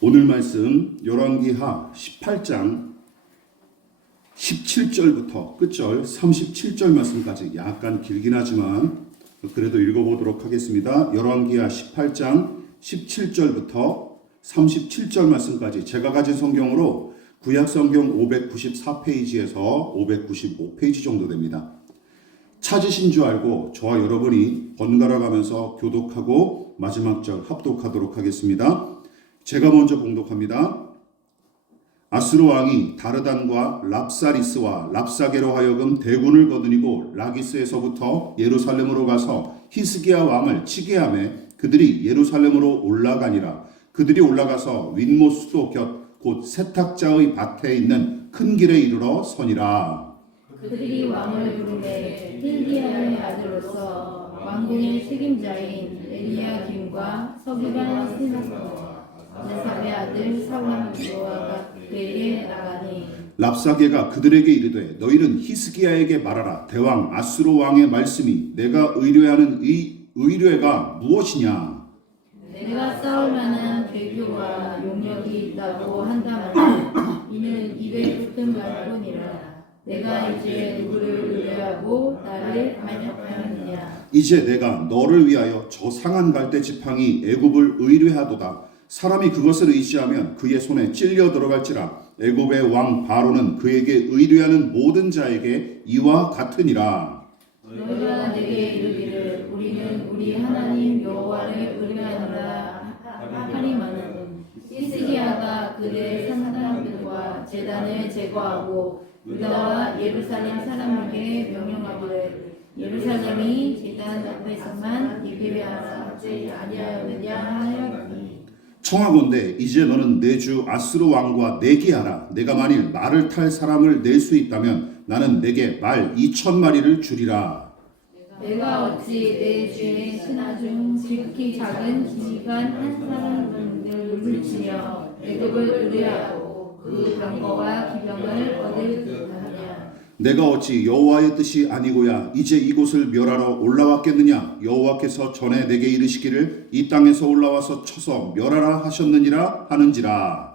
오늘 말씀 열왕기하 18장 17절부터 끝절 37절 말씀까지 약간 길긴 하지만 그래도 읽어보도록 하겠습니다. 열왕기하 18장 17절부터 37절 말씀까지 제가 가진 성경으로 구약성경 594페이지에서 595페이지 정도 됩니다. 찾으신 줄 알고 저와 여러분이 번갈아 가면서 교독하고 마지막 절 합독하도록 하겠습니다. 제가 먼저 봉독합니다. 아수르 왕이 다르단과 랍사리스와 랍사게로 하여금 대군을 거느리고 라기스에서부터 예루살렘으로 가서 히스기야 왕을 치게 하매 그들이 예루살렘으로 올라가니라. 그들이 올라가서 윗못 수도 곁 곧 세탁자의 밭에 있는 큰 길에 이르러 서니라. 그들이 왕을 부르매 hil기야의 아들로서 왕궁의 책임자인 엘리야김과 서기관 스나선과 아사랴의 아들 살람과 그에게 나가니 랍사게가 그들에게 이르되 너희는 히스기야에게 말하라. 대왕 아수르 왕의 말씀이 내가 의뢰하는 이 의뢰가 무엇이냐? 내가 싸울 만한 괴교와 용력이 있다고 한다면 이는 입에 붙은 말뿐이라. 내가 이제 누구를 의뢰하고 나를 반역하느냐? 이제 내가 너를 위하여 저 상한 갈대 지팡이 애굽을 의뢰하도다. 사람이 그것을 의지하면 그의 손에 찔려 들어갈지라. 애굽의 왕 바로는 그에게 의뢰하는 모든 자에게 이와 같으니라. 너희가 내게 이르기를 우리는 우리 하나님 여호와를 의뢰하노라 하리마는 히스기야가 그의 산당들과 제단을 제거하고 유다와 예루살렘 사람에게 명령하기를 예루살렘이 제단 앞에서만 예배하지 아니하였느냐 하였더니 청하건대 이제 너는 내 주 아수르 왕과 내기하라. 내가 만일 말을 탈 사람을 낼 수 있다면 나는 내게 말 2,000마리를 주리라. 내가 어찌 내 주의 신하 중 지극히 작은 지휘관 한 사람을 물리치며 애굽을 의뢰하고 그 병거와 기병을 얻을 듯하냐? 내가 어찌 여호와의 뜻이 아니고야 이제 이곳을 멸하러 올라왔겠느냐? 여호와께서 전에 내게 이르시기를 이 땅에서 올라와서 쳐서 멸하라 하셨느니라 하는지라.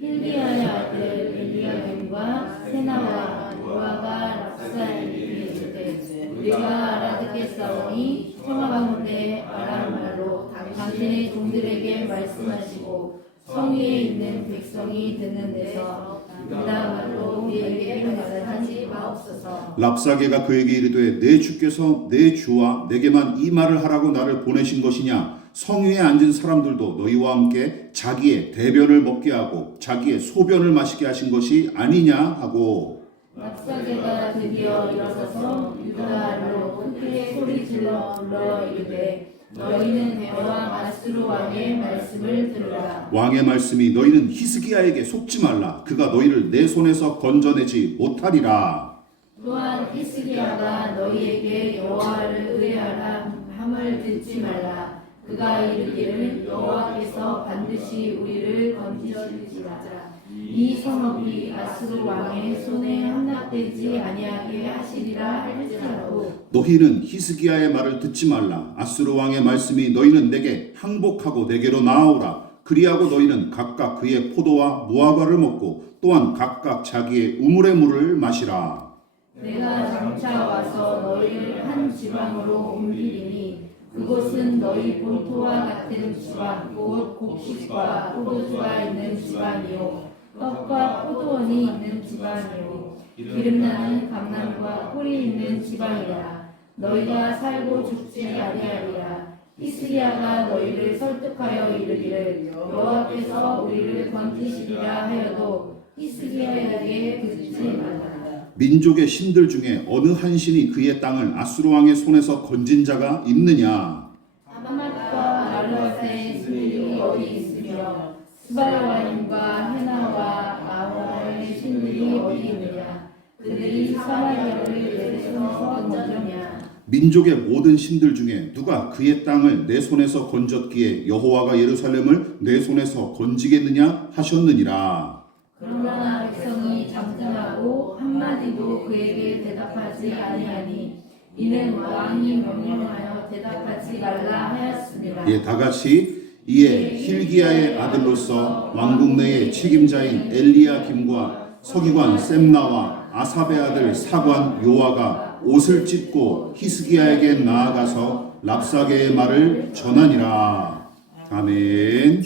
hil기야의 아들 엘리야김과 세나와 요아가 랍사에게 이르되 우리가 알아듣겠사오니 청하건대 아람 말로 당신의 종들에게 말씀하시고 성위에 있는 백성이 듣는 데서 유다 말로 우리에게 말하지 마옵소서. 랍사게가 그에게 이르되 내 주께서 내 주와 내게만 이 말을 하라고 나를 보내신 것이냐? 성위에 앉은 사람들도 너희와 함께 자기의 대변을 먹게 하고 자기의 소변을 마시게 하신 것이 아니냐 하고 랍사게가 드디어 일어서서 유다로 크게 소리질러 불러 이르되 너희는 대왕 아수르 왕의 말씀을 들으라. 왕의 말씀이 너희는 히스기야에게 속지 말라. 그가 너희를 내 손에서 건져내지 못하리라. 또한 히스기야가 너희에게 여호와를 의뢰하라 함을 듣지 말라. 그가 이르기를 여호와께서 반드시 우리를 건지시리라. 이 성읍이 아수르 왕의 손에 함락되지 아니하게 하시리라 할지라도 너희는 히스기야의 말을 듣지 말라. 아수르 왕의 말씀이 너희는 내게 항복하고 내게로 나아오라. 그리하고 너희는 각각 그의 포도와 무화과를 먹고 또한 각각 자기의 우물의 물을 마시라. 내가 장차 와서 너희를 한 지방으로 옮기리니 그곳은 너희 본토와 같은 지방 곧 곡식과 포도주가 있는 지방이요 떡과 포도원이 있는 지방이요 기름나는 감람과 꿀이 있는 지방이라. 너희가 살고 죽지 아니하리라. 히스기야가 너희를 설득하여 이르기를 여호와께서 우리를 건지시리라 하여도 히스기야에게 듣지 말라. 민족의 신들 중에 어느 한 신이 그의 땅을 아수르 왕의 손에서 건진 자가 있느냐? 하맛과 아르사의 신들이 어디 있으며 스발와임과 헤나와 아호라의 신들이 어디 있느냐? 그들이 사마리아를 내 손에서 건졌냐? 민족의 모든 신들 중에 누가 그의 땅을 내 손에서 건졌기에 여호와가 예루살렘을 내 손에서 건지겠느냐 하셨느니라. 그러나 백성이 잠잠하고 한마디도 그에게 대답하지 아니하니 이는 왕이 명령하여 대답하지 말라 하였습니다. 다 같이 이에 힐기야의 아들로서 왕궁 내의 책임자인 엘리야김과 서기관 셈나와 아삽의 아들 사관 요아가 옷을 찢고 히스기야에게 나아가서 랍사게의 말을 전하니라. 아멘.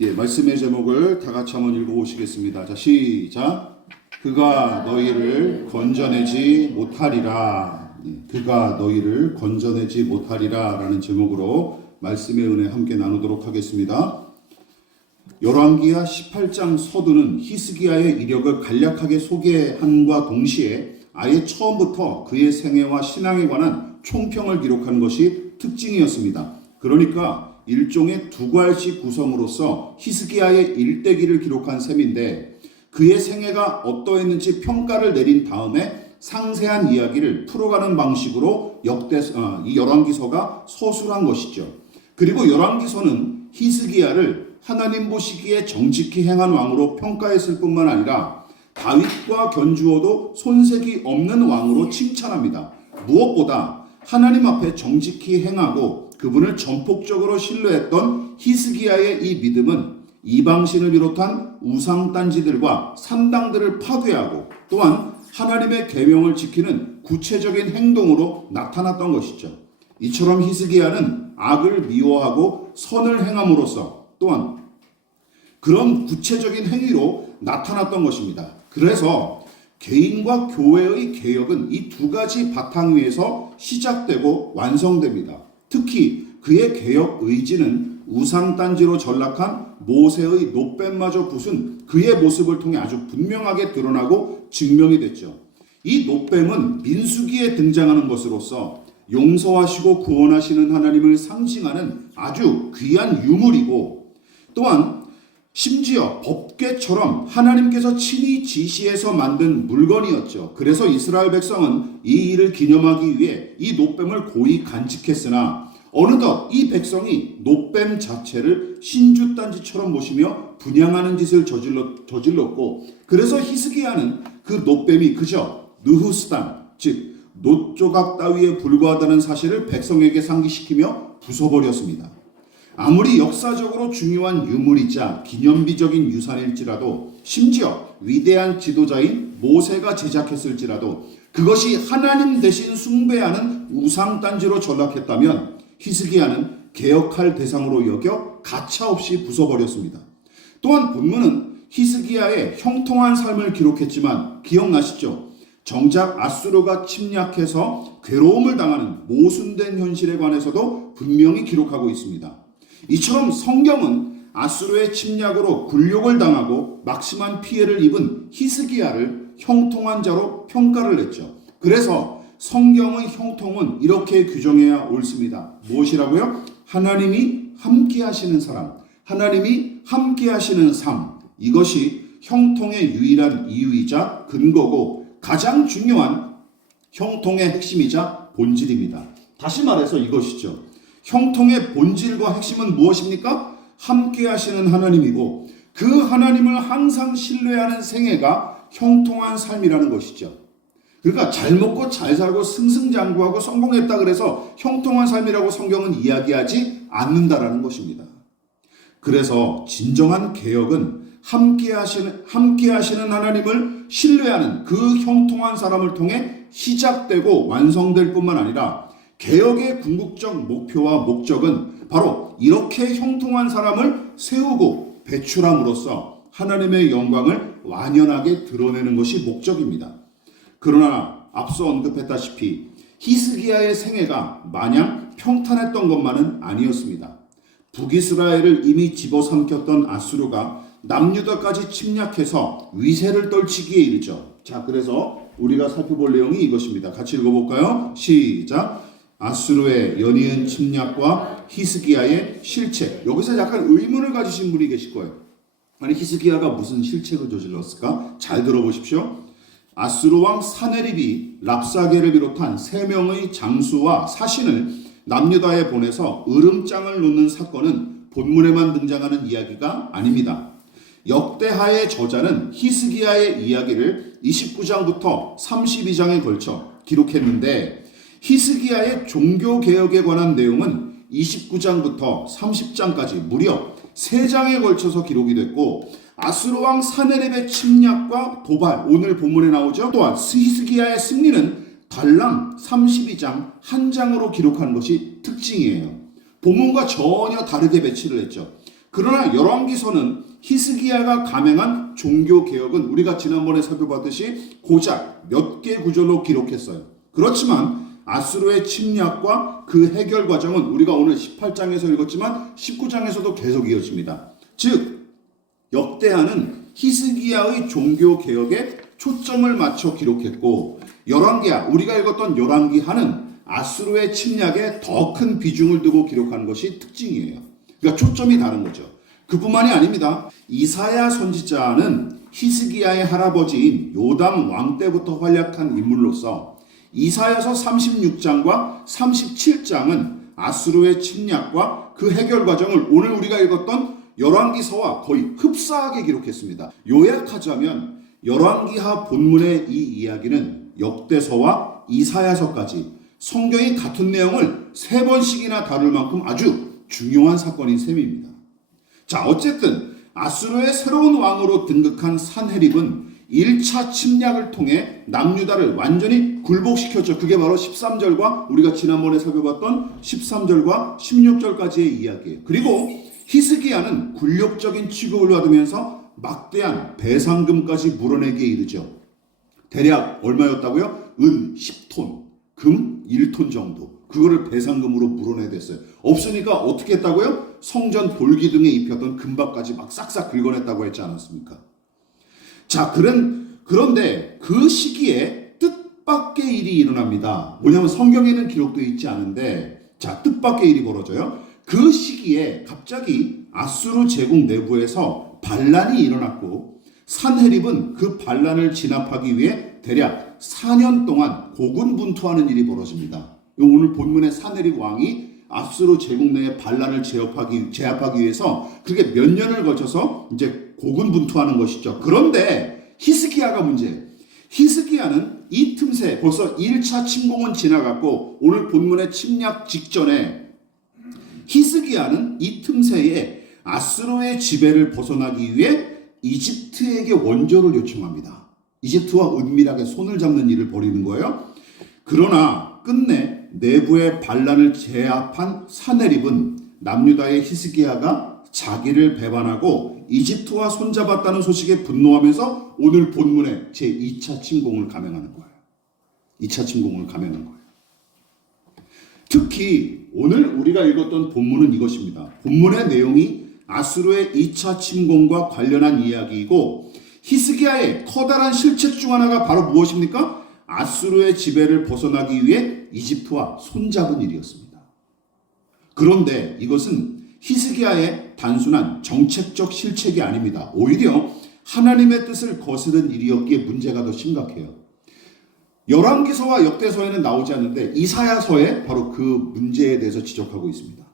예, 말씀의 제목을 다 같이 한번 읽어보시겠습니다. 자, 시작. 그가 너희를 건져내지 못하리라. 예, 그가 너희를 건져내지 못하리라 라는 제목으로 말씀의 은혜 함께 나누도록 하겠습니다. 열왕기하 18장 서두는 히스기야의 이력을 간략하게 소개함과 동시에 아예 처음부터 그의 생애와 신앙에 관한 총평을 기록한 것이 특징이었습니다. 그러니까 일종의 두괄식 구성으로서 히스기야의 일대기를 기록한 셈인데 그의 생애가 어떠했는지 평가를 내린 다음에 상세한 이야기를 풀어가는 방식으로 이 열왕기서가 서술한 것이죠. 그리고 열왕기서는 히스기야를 하나님 보시기에 정직히 행한 왕으로 평가했을 뿐만 아니라 다윗과 견주어도 손색이 없는 왕으로 칭찬합니다. 무엇보다 하나님 앞에 정직히 행하고 그분을 전폭적으로 신뢰했던 히스기야의 이 믿음은 이방신을 비롯한 우상단지들과 산당들을 파괴하고 또한 하나님의 계명을 지키는 구체적인 행동으로 나타났던 것이죠. 이처럼 히스기야는 악을 미워하고 선을 행함으로써 또한 그런 구체적인 행위로 나타났던 것입니다. 그래서 개인과 교회의 개혁은 이 두 가지 바탕 위에서 시작되고 완성됩니다. 특히 그의 개혁 의지는 우상단지로 전락한 모세의 놋뱀마저 부순 그의 모습을 통해 아주 분명하게 드러나고 증명이 됐죠. 이 놋뱀은 민수기에 등장하는 것으로서 용서하시고 구원하시는 하나님을 상징하는 아주 귀한 유물이고 또한 심지어 법궤처럼 하나님께서 친히 지시해서 만든 물건이었죠. 그래서 이스라엘 백성은 이 일을 기념하기 위해 이 놋뱀을 고이 간직했으나 어느덧 이 백성이 놋뱀 자체를 신주단지처럼 모시며 분양하는 짓을 저질렀고 그래서 히스기야는 그 놋뱀이 그저 느후스단 즉 놋조각 따위에 불과하다는 사실을 백성에게 상기시키며 부숴버렸습니다. 아무리 역사적으로 중요한 유물이자 기념비적인 유산일지라도 심지어 위대한 지도자인 모세가 제작했을지라도 그것이 하나님 대신 숭배하는 우상단지로 전락했다면 히스기야는 개혁할 대상으로 여겨 가차없이 부숴버렸습니다. 또한 본문은 히스기야의 형통한 삶을 기록했지만 기억나시죠? 정작 아수르가 침략해서 괴로움을 당하는 모순된 현실에 관해서도 분명히 기록하고 있습니다. 이처럼 성경은 아수르의 침략으로 굴욕을 당하고 막심한 피해를 입은 히스기야를 형통한 자로 평가를 했죠. 그래서 성경의 형통은 이렇게 규정해야 옳습니다. 무엇이라고요? 하나님이 함께 하시는 사람, 하나님이 함께 하시는 삶. 이것이 형통의 유일한 이유이자 근거고 가장 중요한 형통의 핵심이자 본질입니다. 다시 말해서 이것이죠. 형통의 본질과 핵심은 무엇입니까? 함께 하시는 하나님이고 그 하나님을 항상 신뢰하는 생애가 형통한 삶이라는 것이죠. 그러니까 잘 먹고 잘 살고 승승장구하고 성공했다 그래서 형통한 삶이라고 성경은 이야기하지 않는다라는 것입니다. 그래서 진정한 개혁은 함께 하시는 하나님을 신뢰하는 그 형통한 사람을 통해 시작되고 완성될 뿐만 아니라 개혁의 궁극적 목표와 목적은 바로 이렇게 형통한 사람을 세우고 배출함으로써 하나님의 영광을 완연하게 드러내는 것이 목적입니다. 그러나 앞서 언급했다시피 히스기야의 생애가 마냥 평탄했던 것만은 아니었습니다. 북이스라엘을 이미 집어삼켰던 아수르가 남유다까지 침략해서 위세를 떨치기에 이르죠. 자, 그래서 우리가 살펴볼 내용이 이것입니다. 같이 읽어볼까요? 시작. 아수르의 연이은 침략과 히스기야의 실책. 여기서 약간 의문을 가지신 분이 계실 거예요. 아니 히스기야가 무슨 실책을 저질렀을까? 잘 들어보십시오. 아수르 왕 사네립이 랍사게를 비롯한 3명의 장수와 사신을 남유다에 보내서 으름장을 놓는 사건은 본문에만 등장하는 이야기가 아닙니다. 역대하의 저자는 히스기야의 이야기를 29장부터 32장에 걸쳐 기록했는데 히스기야의 종교개혁에 관한 내용은 29장부터 30장까지 무려 3장에 걸쳐서 기록이 됐고, 아수르 왕 사네립의 침략과 도발, 오늘 본문에 나오죠. 또한 히스기야의 승리는 달랑 32장 한 장으로 기록한 것이 특징이에요. 본문과 전혀 다르게 배치를 했죠. 그러나 열왕기서는 히스기야가 감행한 종교개혁은 우리가 지난번에 살펴봤듯이 고작 몇 개 구절로 기록했어요. 그렇지만 아수르의 침략과 그 해결 과정은 우리가 오늘 18장에서 읽었지만 19장에서도 계속 이어집니다. 즉 역대하는 히스기야의 종교개혁에 초점을 맞춰 기록했고, 열왕기하, 우리가 읽었던 열왕기하는 아수르의 침략에 더 큰 비중을 두고 기록한 것이 특징이에요. 그러니까 초점이 다른 거죠. 그뿐만이 아닙니다. 이사야 선지자는 히스기야의 할아버지인 요담 왕 때부터 활약한 인물로서 이사야서 36장과 37장은 아수르의 침략과 그 해결 과정을 오늘 우리가 읽었던 열왕기서와 거의 흡사하게 기록했습니다. 요약하자면 열왕기하 본문의 이 이야기는 역대서와 이사야서까지 성경이 같은 내용을 3번씩이나 다룰 만큼 아주 중요한 사건인 셈입니다. 자, 어쨌든 아수르의 새로운 왕으로 등극한 산헤립은 1차 침략을 통해 남유다를 완전히 굴복시켰죠. 그게 바로 13절과 우리가 지난번에 살펴봤던 13절과 16절까지의 이야기예요. 그리고 히스기야는 굴욕적인 취급을 받으면서 막대한 배상금까지 물어내기에 이르죠. 대략 얼마였다고요? 은 10톤, 금 1톤 정도. 그거를 배상금으로 물어내야 됐어요. 없으니까 어떻게 했다고요? 성전 돌기둥에 입혔던 금박까지 막 싹싹 긁어냈다고 했지 않았습니까? 자, 그런데 그 시기에 뜻밖의 일이 일어납니다. 뭐냐면 성경에는 기록되어 있지 않은데, 자, 뜻밖의 일이 벌어져요. 그 시기에 갑자기 아수르 제국 내부에서 반란이 일어났고, 산헤립은 그 반란을 진압하기 위해 대략 4년 동안 고군분투하는 일이 벌어집니다. 오늘 본문의 산헤립 왕이 아수르 제국 내의 반란을 제압하기 위해서 그렇게 몇 년을 거쳐서 이제 고군분투하는 것이죠. 그런데 히스기야가 문제예요. 히스기야는 이 틈새 벌써 1차 침공은 지나갔고, 오늘 본문의 침략 직전에 히스기야는 이 틈새에 아수르의 지배를 벗어나기 위해 이집트에게 원조를 요청합니다. 이집트와 은밀하게 손을 잡는 일을 벌이는 거예요. 그러나 끝내 내부의 반란을 제압한 산헤립은 남유다의 히스기야가 자기를 배반하고 이집트와 손잡았다는 소식에 분노하면서 오늘 본문의 제2차 침공을 감행하는 거예요. 2차 침공을 감행한 거예요. 특히 오늘 우리가 읽었던 본문은 이것입니다. 본문의 내용이 아수르의 2차 침공과 관련한 이야기이고, 히스기야의 커다란 실책 중 하나가 바로 무엇입니까? 아수르의 지배를 벗어나기 위해 이집트와 손잡은 일이었습니다. 그런데 이것은 히스기야의 단순한 정책적 실책이 아닙니다. 오히려 하나님의 뜻을 거스른 일이었기에 문제가 더 심각해요. 열왕기서와 역대서에는 나오지 않는데 이사야서에 바로 그 문제에 대해서 지적하고 있습니다.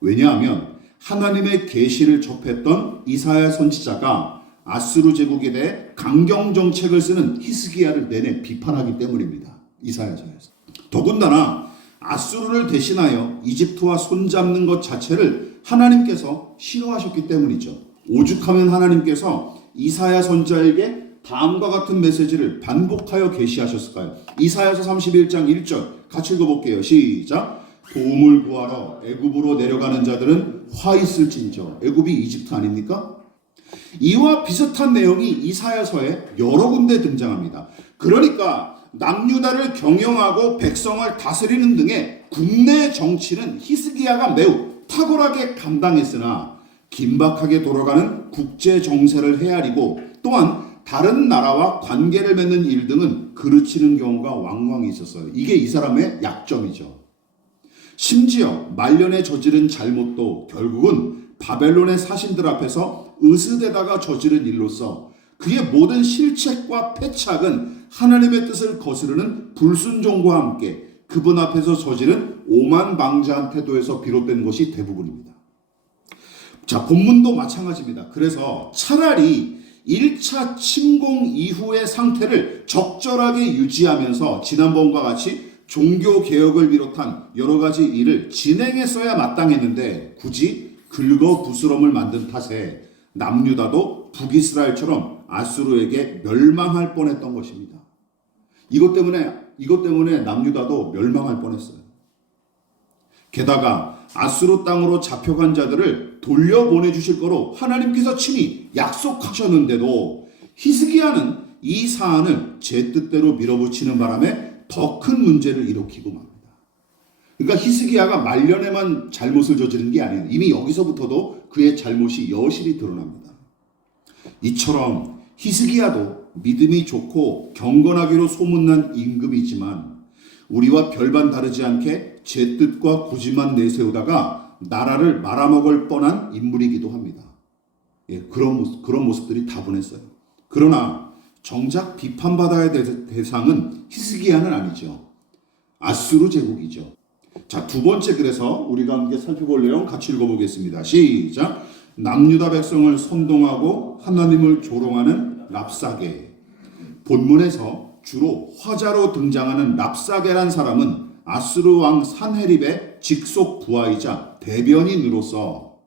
왜냐하면 하나님의 계시를 접했던 이사야 선지자가 아수르 제국에 대해 강경 정책을 쓰는 히스기야를 내내 비판하기 때문입니다. 이사야서에서. 더군다나 아수르를 대신하여 이집트와 손잡는 것 자체를 하나님께서 싫어하셨기 때문이죠. 오죽하면 하나님께서 이사야 선지자에게 다음과 같은 메시지를 반복하여 계시하셨을까요? 이사야서 31장 1절 같이 읽어볼게요. 시작. 도움을 구하러 애굽으로 내려가는 자들은 화 있을진저. 애굽이 이집트 아닙니까? 이와 비슷한 내용이 이사야서에 여러 군데 등장합니다. 그러니까 남유다를 경영하고 백성을 다스리는 등의 국내 정치는 히스기야가 매우 탁월하게 감당했으나 긴박하게 돌아가는 국제 정세를 헤아리고 또한 다른 나라와 관계를 맺는 일 등은 그르치는 경우가 왕왕 있었어요. 이게 이 사람의 약점이죠. 심지어 말년에 저지른 잘못도 결국은 바벨론의 사신들 앞에서 으스대다가 저지른 일로서 그의 모든 실책과 패착은 하나님의 뜻을 거스르는 불순종과 함께 그분 앞에서 저지른 오만방자한 태도에서 비롯된 것이 대부분입니다. 자, 본문도 마찬가지입니다. 그래서 차라리 1차 침공 이후의 상태를 적절하게 유지하면서 지난번과 같이 종교 개혁을 비롯한 여러 가지 일을 진행했어야 마땅했는데 굳이 긁어부스럼을 만든 탓에 남유다도 북이스라엘처럼 아수르에게 멸망할 뻔했던 것입니다. 이것 때문에 남유다도 멸망할 뻔했어요. 게다가 아수르 땅으로 잡혀간 자들을 돌려보내주실 거로 하나님께서 친히 약속하셨는데도 히스기야는 이 사안을 제 뜻대로 밀어붙이는 바람에 더 큰 문제를 일으키고 맙니다. 그러니까 히스기야가 말년에만 잘못을 저지른 게 아니에요. 이미 여기서부터도 그의 잘못이 여실히 드러납니다. 이처럼 히스기야도 믿음이 좋고 경건하기로 소문난 임금이지만 우리와 별반 다르지 않게 제 뜻과 고집만 내세우다가 나라를 말아먹을 뻔한 인물이기도 합니다. 그런 모습들이 다분했어요. 그러나 정작 비판받아야 될 대상은 히스기야는 아니죠. 아수르 제국이죠. 자, 두 번째, 그래서 우리가 함께 살펴볼 내용 같이 읽어보겠습니다. 시작. 남유다 백성을 선동하고 하나님을 조롱하는 랍사게. 본문에서 주로 화자로 등장하는 랍사게란 사람은 아수르 왕 산헤립의 직속 부하이자 대변인으로서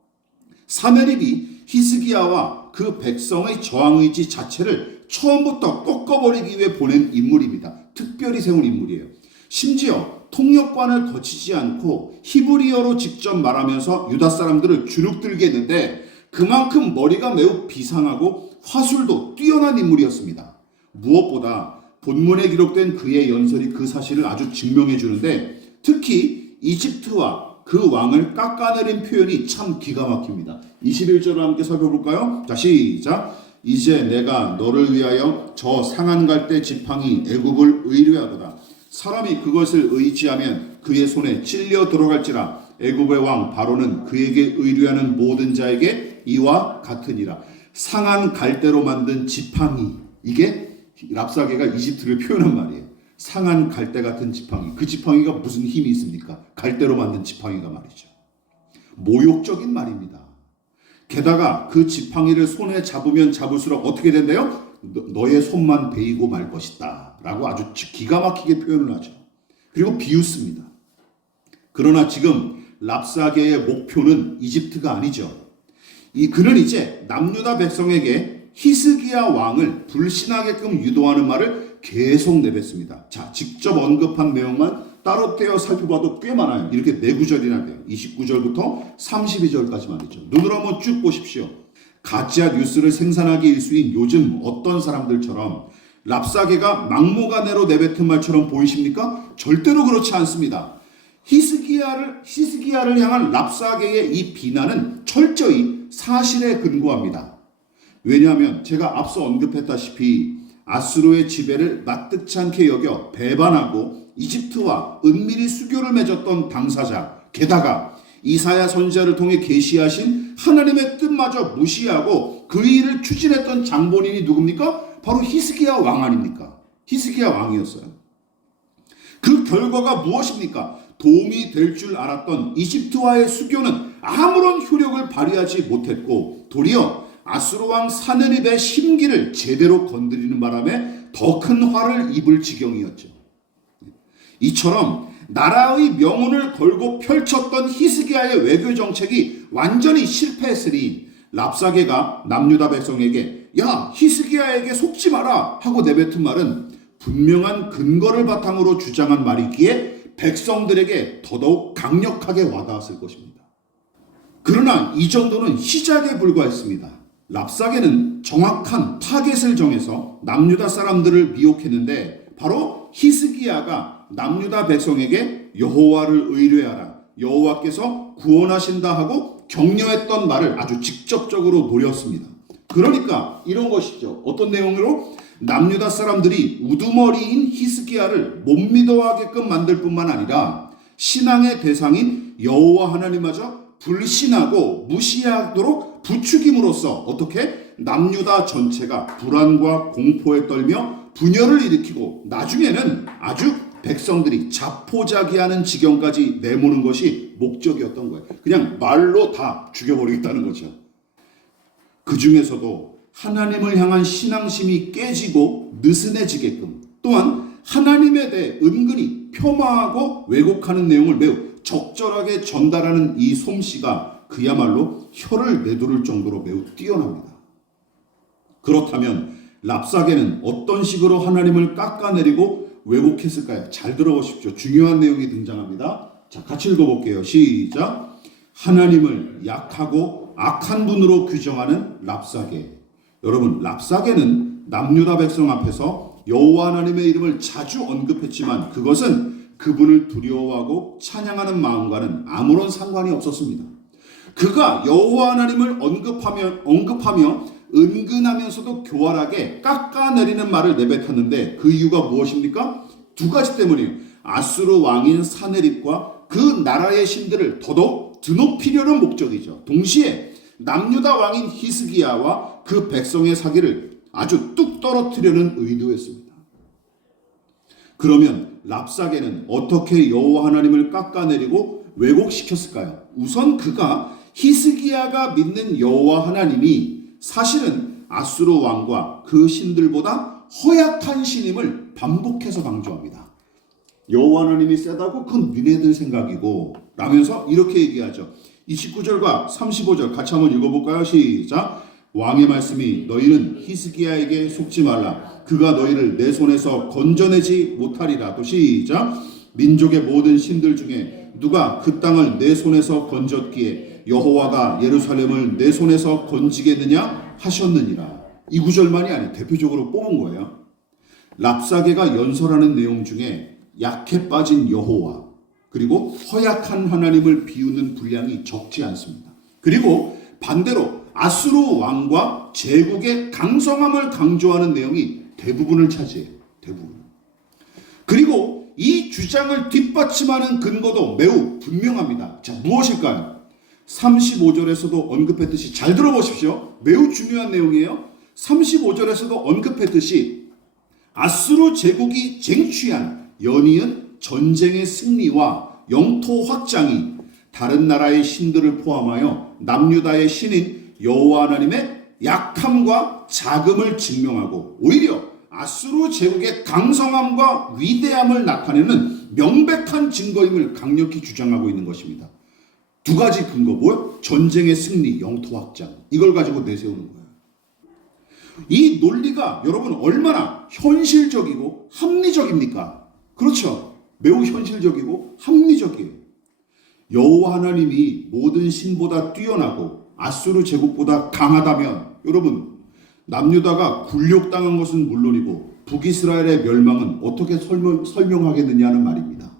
산헤립이 히스기야와 그 백성의 저항의지 자체를 처음부터 꺾어버리기 위해 보낸 인물입니다. 특별히 세운 인물이에요. 심지어 통역관을 거치지 않고 히브리어로 직접 말하면서 유다 사람들을 주눅들게 했는데 그만큼 머리가 매우 비상하고 화술도 뛰어난 인물이었습니다. 무엇보다 본문에 기록된 그의 연설이 그 사실을 아주 증명해 주는데 특히 이집트와 그 왕을 깎아내린 표현이 참 기가 막힙니다. 21절을 함께 살펴볼까요? 자, 시작. 이제 내가 너를 위하여 저 상한 갈대 지팡이 애굽을 의뢰하도다. 사람이 그것을 의지하면 그의 손에 찔려 들어갈지라. 애굽의 왕 바로는 그에게 의뢰하는 모든 자에게 이와 같으니라. 상한 갈대로 만든 지팡이, 이게 랍사게가 이집트를 표현한 말이에요. 상한 갈대 같은 지팡이. 그 지팡이가 무슨 힘이 있습니까? 갈대로 만든 지팡이가 말이죠. 모욕적인 말입니다. 게다가 그 지팡이를 손에 잡으면 잡을수록 어떻게 된대요? 너의 손만 베이고 말 것이다 라고 아주 기가 막히게 표현을 하죠. 그리고 비웃습니다. 그러나 지금 랍사게의 목표는 이집트가 아니죠. 그는 이제 남유다 백성에게 히스기야 왕을 불신하게끔 유도하는 말을 계속 내뱉습니다. 자, 직접 언급한 내용만 따로 떼어 살펴봐도 꽤 많아요. 이렇게 4구절이나 돼요. 29절부터 32절까지 말이죠. 눈으로 한번 쭉 보십시오. 가짜 뉴스를 생산하기 일수인 요즘 어떤 사람들처럼 랍사게가 막무가내로 내뱉은 말처럼 보이십니까? 절대로 그렇지 않습니다. 히스기야를 향한 랍사게의 이 비난은 철저히 사실에 근거합니다. 왜냐하면 제가 앞서 언급했다시피 아수르의 지배를 마뜩치 않게 여겨 배반하고 이집트와 은밀히 수교를 맺었던 당사자, 게다가 이사야 선지자를 통해 계시하신 하나님의 뜻마저 무시하고 그 일을 추진했던 장본인이 누굽니까? 바로 히스기야 왕 아닙니까? 히스기야 왕이었어요. 그 결과가 무엇입니까? 도움이 될 줄 알았던 이집트와의 수교는 아무런 효력을 발휘하지 못했고 도리어 아수르 왕 산헤립의 심기를 제대로 건드리는 바람에 더 큰 화를 입을 지경이었죠. 이처럼 나라의 명운을 걸고 펼쳤던 히스기야의 외교 정책이 완전히 실패했으니 랍사게가 남유다 백성에게 야, 히스기야에게 속지 마라 하고 내뱉은 말은 분명한 근거를 바탕으로 주장한 말이기에 백성들에게 더더욱 강력하게 와닿았을 것입니다. 그러나 이 정도는 시작에 불과했습니다. 랍사게는 정확한 타겟을 정해서 남유다 사람들을 미혹했는데 바로 히스기야가 남유다 백성에게 여호와를 의뢰하라, 여호와께서 구원하신다 하고 격려했던 말을 아주 직접적으로 노렸습니다. 그러니까 이런 것이죠. 어떤 내용으로? 남유다 사람들이 우두머리인 히스기야를 못 믿어하게끔 만들 뿐만 아니라 신앙의 대상인 여호와 하나님마저 불신하고 무시하도록 부추김으로써 어떻게 남유다 전체가 불안과 공포에 떨며 분열을 일으키고 나중에는 아주 백성들이 자포자기하는 지경까지 내모는 것이 목적이었던 거예요. 그냥 말로 다 죽여버리겠다는 거죠. 그 중에서도 하나님을 향한 신앙심이 깨지고 느슨해지게끔, 또한 하나님에 대해 은근히 폄하하고 왜곡하는 내용을 매우 적절하게 전달하는 이 솜씨가 그야말로 혀를 내두를 정도로 매우 뛰어납니다. 그렇다면 랍사게는 어떤 식으로 하나님을 깎아내리고 왜곡했을까요? 잘 들어보십시오. 중요한 내용이 등장합니다. 자, 같이 읽어볼게요. 시작. 하나님을 약하고 악한 분으로 규정하는 랍사게. 여러분, 랍사게는 남유다 백성 앞에서 여호와 하나님의 이름을 자주 언급했지만 그것은 그분을 두려워하고 찬양하는 마음과는 아무런 상관이 없었습니다. 그가 여호와 하나님을 언급하며 은근하면서도 교활하게 깎아내리는 말을 내뱉었는데 그 이유가 무엇입니까? 두 가지 때문이에요. 아수르 왕인 사네립과 그 나라의 신들을 더더욱 드높이려는 목적이죠. 동시에 남유다 왕인 히스기야와 그 백성의 사기를 아주 뚝 떨어뜨리려는 의도였습니다. 그러면 랍사게는 어떻게 여호와 하나님을 깎아내리고 왜곡시켰을까요? 우선 그가 히스기야가 믿는 여호와 하나님이 사실은 아수르 왕과 그 신들보다 허약한 신임을 반복해서 강조합니다. 여호와 하나님이 세다고 그건 니네들 생각이고 라면서 이렇게 얘기하죠. 29절과 35절 같이 한번 읽어볼까요? 시작. 왕의 말씀이 너희는 히스기야에게 속지 말라. 그가 너희를 내 손에서 건져내지 못하리라. 또 시작. 민족의 모든 신들 중에 누가 그 땅을 내 손에서 건졌기에 여호와가 예루살렘을 내 손에서 건지겠느냐 하셨느니라. 이 구절만이 아니에요. 대표적으로 뽑은 거예요. 랍사게가 연설하는 내용 중에 약해 빠진 여호와 그리고 허약한 하나님을 비우는 분량이 적지 않습니다. 그리고 반대로 아수르 왕과 제국의 강성함을 강조하는 내용이 대부분을 차지해요. 대부분. 그리고 이 주장을 뒷받침하는 근거도 매우 분명합니다. 자, 무엇일까요? 35절에서도 언급했듯이 잘 들어보십시오. 매우 중요한 내용이에요. 35절에서도 언급했듯이 아수르 제국이 쟁취한 연이은 전쟁의 승리와 영토 확장이 다른 나라의 신들을 포함하여 남유다의 신인 여호와 하나님의 약함과 자금을 증명하고 오히려 아수르 제국의 강성함과 위대함을 나타내는 명백한 증거임을 강력히 주장하고 있는 것입니다. 두 가지 근거 뭐요? 전쟁의 승리, 영토 확장. 이걸 가지고 내세우는 거예요. 이 논리가 여러분 얼마나 현실적이고 합리적입니까? 그렇죠. 매우 현실적이고 합리적이에요. 여호와 하나님이 모든 신보다 뛰어나고 아수르 제국보다 강하다면 여러분 남유다가 굴욕당한 것은 물론이고 북이스라엘의 멸망은 어떻게 설명하겠느냐는 말입니다.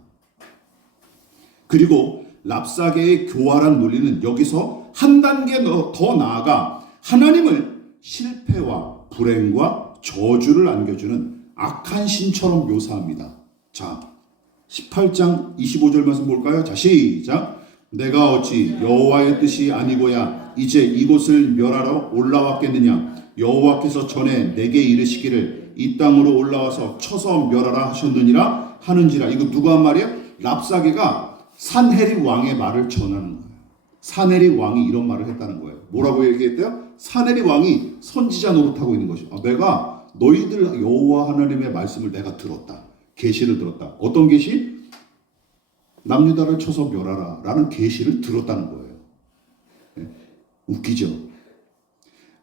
그리고 랍사게의 교활한 논리는 여기서 한 단계 더 나아가 하나님을 실패와 불행과 저주를 안겨주는 악한 신처럼 묘사합니다. 자, 18장 25절 말씀 볼까요? 자, 시작. 내가 어찌 여호와의 뜻이 아니고야 이제 이곳을 멸하러 올라왔겠느냐? 여호와께서 전에 내게 이르시기를 이 땅으로 올라와서 쳐서 멸하라 하셨느니라 하는지라. 이거 누가 한 말이에요? 랍사게가 산헤립 왕의 말을 전하는 거예요. 산헤립 왕이 이런 말을 했다는 거예요. 뭐라고 얘기했대요? 산헤립 왕이 선지자 노릇하고 있는 것이죠. 내가 너희들 여호와 하나님의 말씀을 내가 들었다. 계시를 들었다. 어떤 계시? 남유다를 쳐서 멸하라 라는 계시를 들었다는 거예요. 네. 웃기죠?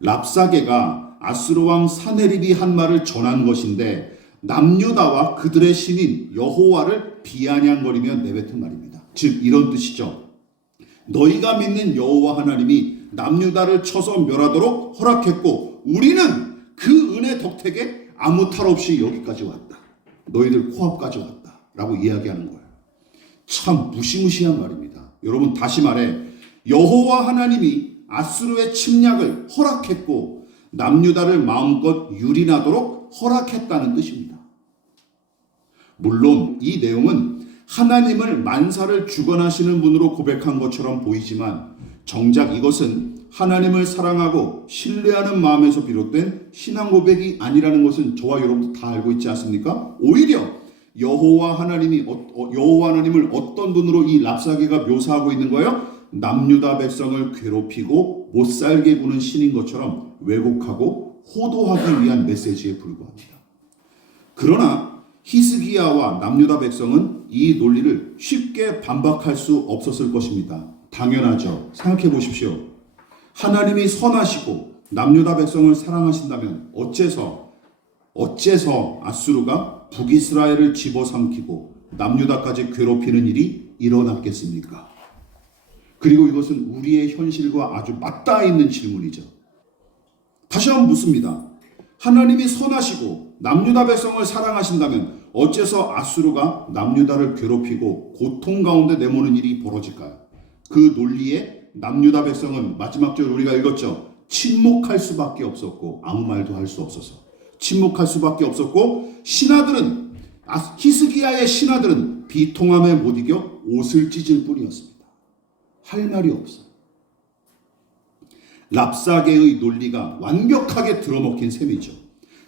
랍사게가 아수르 왕 사네립이 한 말을 전한 것인데 남유다와 그들의 신인 여호와를 비아냥거리며 내뱉은 말입니다. 즉 이런 뜻이죠. 너희가 믿는 여호와 하나님이 남유다를 쳐서 멸하도록 허락했고 우리는 그 은혜 덕택에 아무 탈 없이 여기까지 왔다. 너희들 코앞까지 왔다. 라고 이야기하는 거예요. 참 무시무시한 말입니다. 여러분 다시 말해 여호와 하나님이 아수르의 침략을 허락했고 남유다를 마음껏 유린하도록 허락했다는 뜻입니다. 물론 이 내용은 하나님을 만사를 주관하시는 분으로 고백한 것처럼 보이지만 정작 이것은 하나님을 사랑하고 신뢰하는 마음에서 비롯된 신앙 고백이 아니라는 것은 저와 여러분도 다 알고 있지 않습니까? 오히려 여호와 하나님을 어떤 분으로 이 랍사게가 묘사하고 있는 거예요? 남유다 백성을 괴롭히고 못살게 구는 신인 것처럼 왜곡하고 호도하기 위한 메시지에 불과합니다. 그러나 히스기야와 남유다 백성은 이 논리를 쉽게 반박할 수 없었을 것입니다. 당연하죠. 생각해 보십시오. 하나님이 선하시고 남유다 백성을 사랑하신다면 어째서 아수르가 북이스라엘을 집어삼키고 남유다까지 괴롭히는 일이 일어났겠습니까? 그리고 이것은 우리의 현실과 아주 맞닿아 있는 질문이죠. 다시 한번 묻습니다. 하나님이 선하시고 남유다 백성을 사랑하신다면 어째서 아수르가 남유다를 괴롭히고 고통 가운데 내모는 일이 벌어질까요? 그 논리에 남유다 백성은 마지막 절 우리가 읽었죠. 침묵할 수밖에 없었고 아무 말도 할 수 없어서 침묵할 수밖에 없었고 히스기야의 신하들은 비통함에 못 이겨 옷을 찢을 뿐이었습니다. 할 말이 없어요. 랍사게의 논리가 완벽하게 들어먹힌 셈이죠.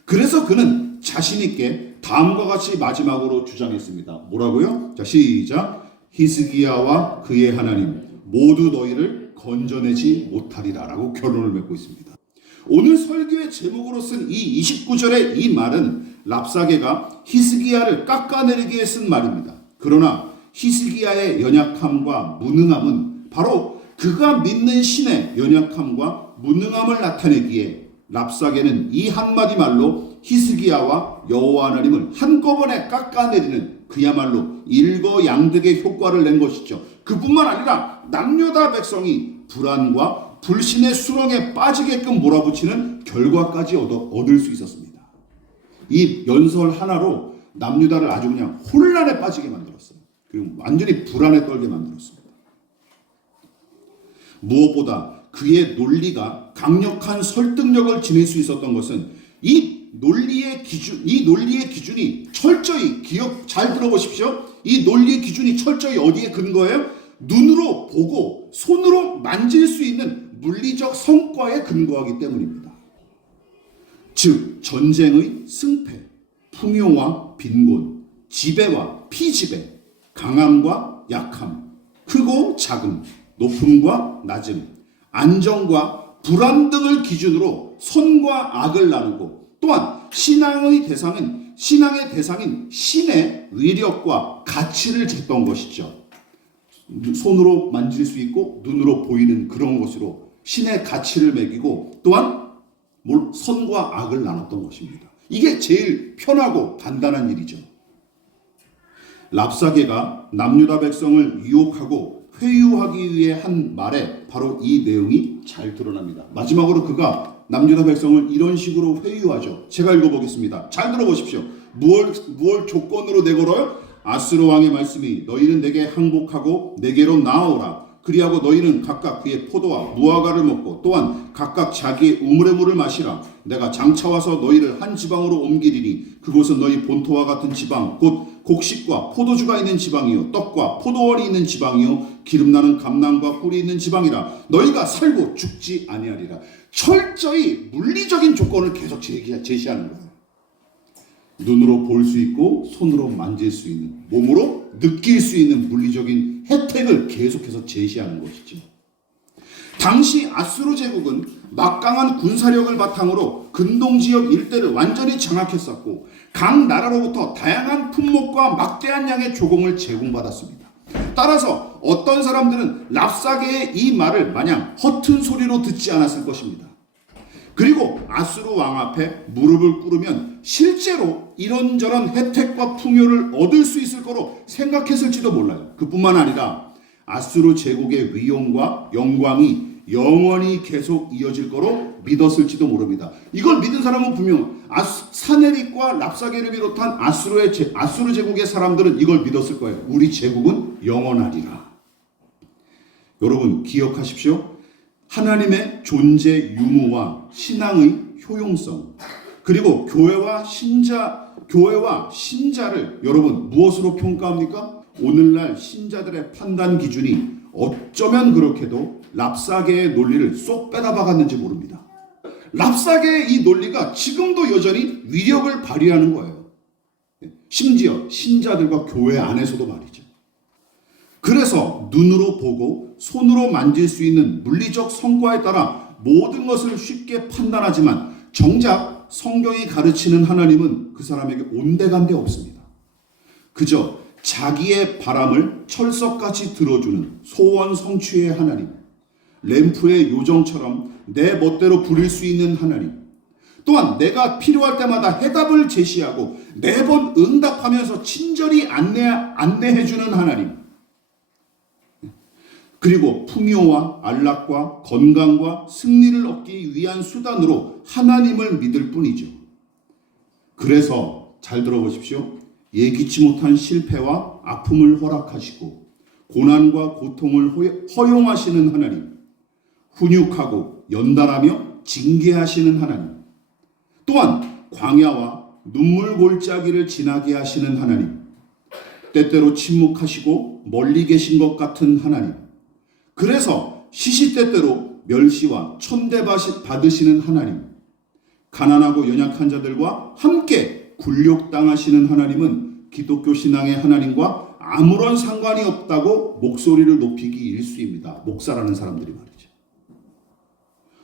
그래서 그는 자신 있게 다음과 같이 마지막으로 주장했습니다. 뭐라고요? 자, 시작. 히스기야와 그의 하나님 모두 너희를 건져내지 못하리라 라고 결론을 맺고 있습니다. 오늘 설교의 제목으로 쓴 이 29절의 이 말은 랍사게가 히스기야를 깎아내리기 위해 쓴 말입니다. 그러나 히스기야의 연약함과 무능함은 바로 그가 믿는 신의 연약함과 무능함을 나타내기에 랍사게는 이 한마디 말로 히스기야와 여호와 하나님을 한꺼번에 깎아내리는 그야말로 일거양득의 효과를 낸 것이죠. 그뿐만 아니라 남유다 백성이 불안과 불신의 수렁에 빠지게끔 몰아붙이는 결과까지 얻을 수 있었습니다. 이 연설 하나로 남유다를 아주 그냥 혼란에 빠지게 만들었어요. 그리고 완전히 불안에 떨게 만들었습니다. 무엇보다 그의 논리가 강력한 설득력을 지닐 수 있었던 것은 이 논리의 기준이 철저히 잘 들어보십시오. 이 논리의 기준이 철저히 어디에 근거해요? 눈으로 보고 손으로 만질 수 있는 물리적 성과에 근거하기 때문입니다. 즉 전쟁의 승패, 풍요와 빈곤, 지배와 피지배, 강함과 약함, 크고 작음, 높음과 낮음, 안정과 불안 등을 기준으로 선과 악을 나누고 또한 신앙의 대상인 신의 위력과 가치를 쟀던 것이죠. 손으로 만질 수 있고 눈으로 보이는 그런 것으로 신의 가치를 매기고 또한 선과 악을 나눴던 것입니다. 이게 제일 편하고 간단한 일이죠. 랍사게가 남유다 백성을 유혹하고 회유하기 위해 한 말에 바로 이 내용이 잘 드러납니다. 마지막으로 그가 남유다 백성을 이런 식으로 회유하죠. 제가 읽어보겠습니다. 잘 들어보십시오. 무얼 조건으로 내걸어요? 아스로 왕의 말씀이 너희는 내게 항복하고 내게로 나아오라. 그리하고 너희는 각각 그의 포도와 무화과를 먹고 또한 각각 자기의 우물의 물을 마시라. 내가 장차 와서 너희를 한 지방으로 옮기리니 그곳은 너희 본토와 같은 지방 곧 곡식과 포도주가 있는 지방이요 떡과 포도원이 있는 지방이요 기름나는 감람과 꿀이 있는 지방이라. 너희가 살고 죽지 아니하리라. 철저히 물리적인 조건을 계속 제시하는 거예요. 눈으로 볼 수 있고 손으로 만질 수 있는, 몸으로 느낄 수 있는 물리적인 혜택을 계속해서 제시하는 것이죠. 당시 아수르 제국은 막강한 군사력을 바탕으로 근동지역 일대를 완전히 장악했었고 각 나라로부터 다양한 품목과 막대한 양의 조공을 제공받았습니다. 따라서 어떤 사람들은 랍사게의 이 말을 마냥 허튼 소리로 듣지 않았을 것입니다. 그리고 아수르 왕 앞에 무릎을 꿇으면 실제로 이런저런 혜택과 풍요를 얻을 수 있을 거로 생각했을지도 몰라요. 그뿐만 아니라 아수르 제국의 위용과 영광이 영원히 계속 이어질 거로 믿었을지도 모릅니다. 이걸 믿은 사람은 분명 사네립과 랍사게를 비롯한 아수르 제국의 사람들은 이걸 믿었을 거예요. 우리 제국은 영원하리라. 여러분 기억하십시오. 하나님의 존재 유무와 신앙의 효용성 그리고 교회와 신자를 여러분 무엇으로 평가합니까? 오늘날 신자들의 판단 기준이 어쩌면 그렇게도 랍사게의 논리를 쏙 빼다 박았는지 모릅니다. 랍사게의 이 논리가 지금도 여전히 위력을 발휘하는 거예요. 심지어 신자들과 교회 안에서도 말이죠. 그래서 눈으로 보고 손으로 만질 수 있는 물리적 성과에 따라 모든 것을 쉽게 판단하지만 정작 성경이 가르치는 하나님은 그 사람에게 온데간데 없습니다. 그저 자기의 바람을 철석같이 들어주는 소원 성취의 하나님, 램프의 요정처럼 내 멋대로 부릴 수 있는 하나님, 또한 내가 필요할 때마다 해답을 제시하고 매번 응답하면서 친절히 안내해주는 하나님, 그리고 풍요와 안락과 건강과 승리를 얻기 위한 수단으로 하나님을 믿을 뿐이죠. 그래서 잘 들어보십시오. 예기치 못한 실패와 아픔을 허락하시고 고난과 고통을 허용하시는 하나님, 훈육하고 연단하며 징계하시는 하나님, 또한 광야와 눈물 골짜기를 지나게 하시는 하나님, 때때로 침묵하시고 멀리 계신 것 같은 하나님, 그래서 시시때때로 멸시와 천대 받으시는 하나님, 가난하고 연약한 자들과 함께 굴욕당하시는 하나님은 기독교 신앙의 하나님과 아무런 상관이 없다고 목소리를 높이기 일쑤입니다. 목사라는 사람들이 말이죠.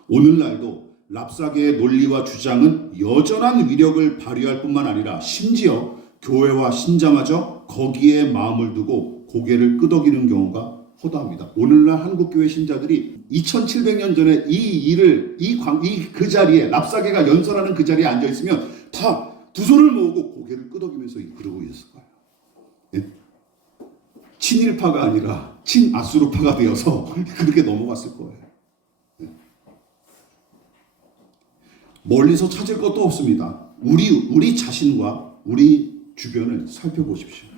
오늘날도 랍사계의 논리와 주장은 여전한 위력을 발휘할 뿐만 아니라 심지어 교회와 신자마저 거기에 마음을 두고 고개를 끄덕이는 경우가 허다합니다. 오늘날 한국교회 신자들이 2700년 전에 그 자리에 랍사계가 연설하는 그 자리에 앉아 있으면 다 두 손을 모으고 고개를 끄덕이면서 그러고 있었을 거예요. 예? 친일파가 아니라 친아수르파가 되어서 그렇게 넘어갔을 거예요. 예? 멀리서 찾을 것도 없습니다. 우리 자신과 우리 주변을 살펴보십시오.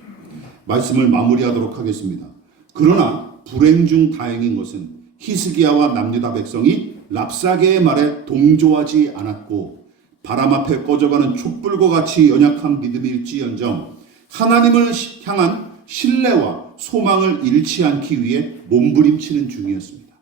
말씀을 마무리하도록 하겠습니다. 그러나 불행 중 다행인 것은 히스기야와 남유다 백성이 랍사계의 말에 동조하지 않았고 바람 앞에 꺼져가는 촛불과 같이 연약한 믿음일지언정 하나님을 향한 신뢰와 소망을 잃지 않기 위해 몸부림치는 중이었습니다.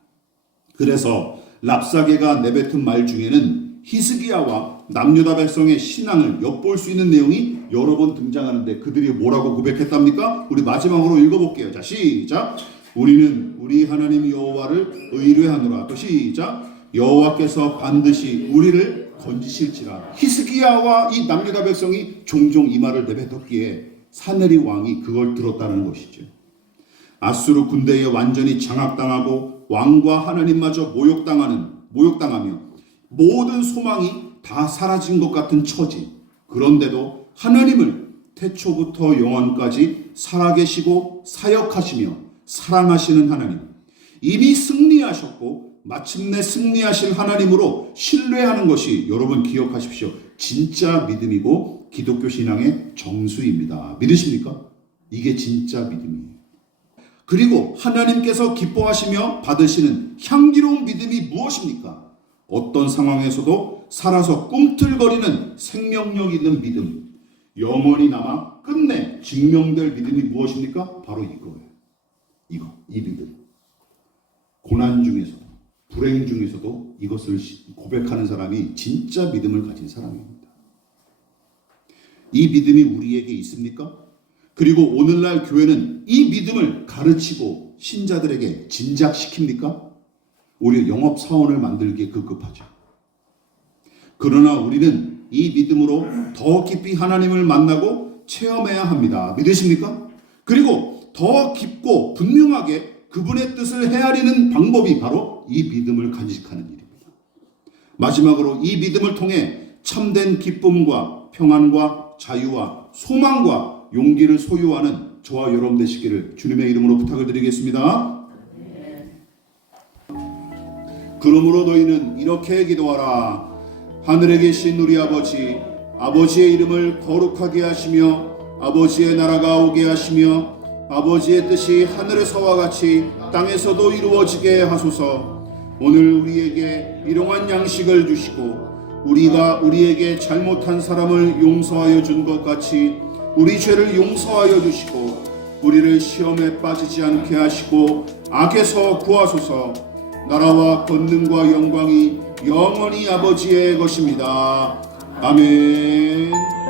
그래서 랍사계가 내뱉은 말 중에는 히스기야와 남유다 백성의 신앙을 엿볼 수 있는 내용이 여러 번 등장하는데 그들이 뭐라고 고백했답니까? 우리 마지막으로 읽어볼게요. 자, 시작. 우리는 우리 하나님 여호와를 의뢰하노라. 또 시작. 여호와께서 반드시 우리를 건지실지라. 히스기야와 이 남유다 백성이 종종 이 말을 내뱉었기에 사네립 왕이 그걸 들었다는 것이죠. 아수르 군대에 완전히 장악당하고 왕과 하나님마저 모욕당하며 모든 소망이 다 사라진 것 같은 처지. 그런데도 하나님을 태초부터 영원까지 살아계시고 사역하시며 사랑하시는 하나님, 이미 승리하셨고 마침내 승리하실 하나님으로 신뢰하는 것이 여러분 기억하십시오. 진짜 믿음이고 기독교 신앙의 정수입니다. 믿으십니까? 이게 진짜 믿음이에요. 그리고 하나님께서 기뻐하시며 받으시는 향기로운 믿음이 무엇입니까? 어떤 상황에서도 살아서 꿈틀거리는 생명력 있는 믿음, 영원히 남아 끝내 증명될 믿음이 무엇입니까? 바로 이거예요. 이 믿음. 고난 중에서도 불행 중에서도 이것을 고백하는 사람이 진짜 믿음을 가진 사람입니다. 이 믿음이 우리에게 있습니까? 그리고 오늘날 교회는 이 믿음을 가르치고 신자들에게 진작시킵니까? 우리 영업사원을 만들기에 급급하죠. 그러나 우리는 이 믿음으로 더 깊이 하나님을 만나고 체험해야 합니다. 믿으십니까? 그리고 더 깊고 분명하게 그분의 뜻을 헤아리는 방법이 바로 이 믿음을 간직하는 일입니다. 마지막으로 이 믿음을 통해 참된 기쁨과 평안과 자유와 소망과 용기를 소유하는 저와 여러분 되시기를 주님의 이름으로 부탁을 드리겠습니다. 그러므로 너희는 이렇게 기도하라. 하늘에 계신 우리 아버지, 아버지의 이름을 거룩하게 하시며 아버지의 나라가 오게 하시며 아버지의 뜻이 하늘에서와 같이 땅에서도 이루어지게 하소서. 오늘 우리에게 일용할 양식을 주시고 우리가 우리에게 잘못한 사람을 용서하여 준 것 같이 우리 죄를 용서하여 주시고 우리를 시험에 빠지지 않게 하시고 악에서 구하소서. 나라와 권능과 영광이 영원히 아버지의 것입니다. 아멘.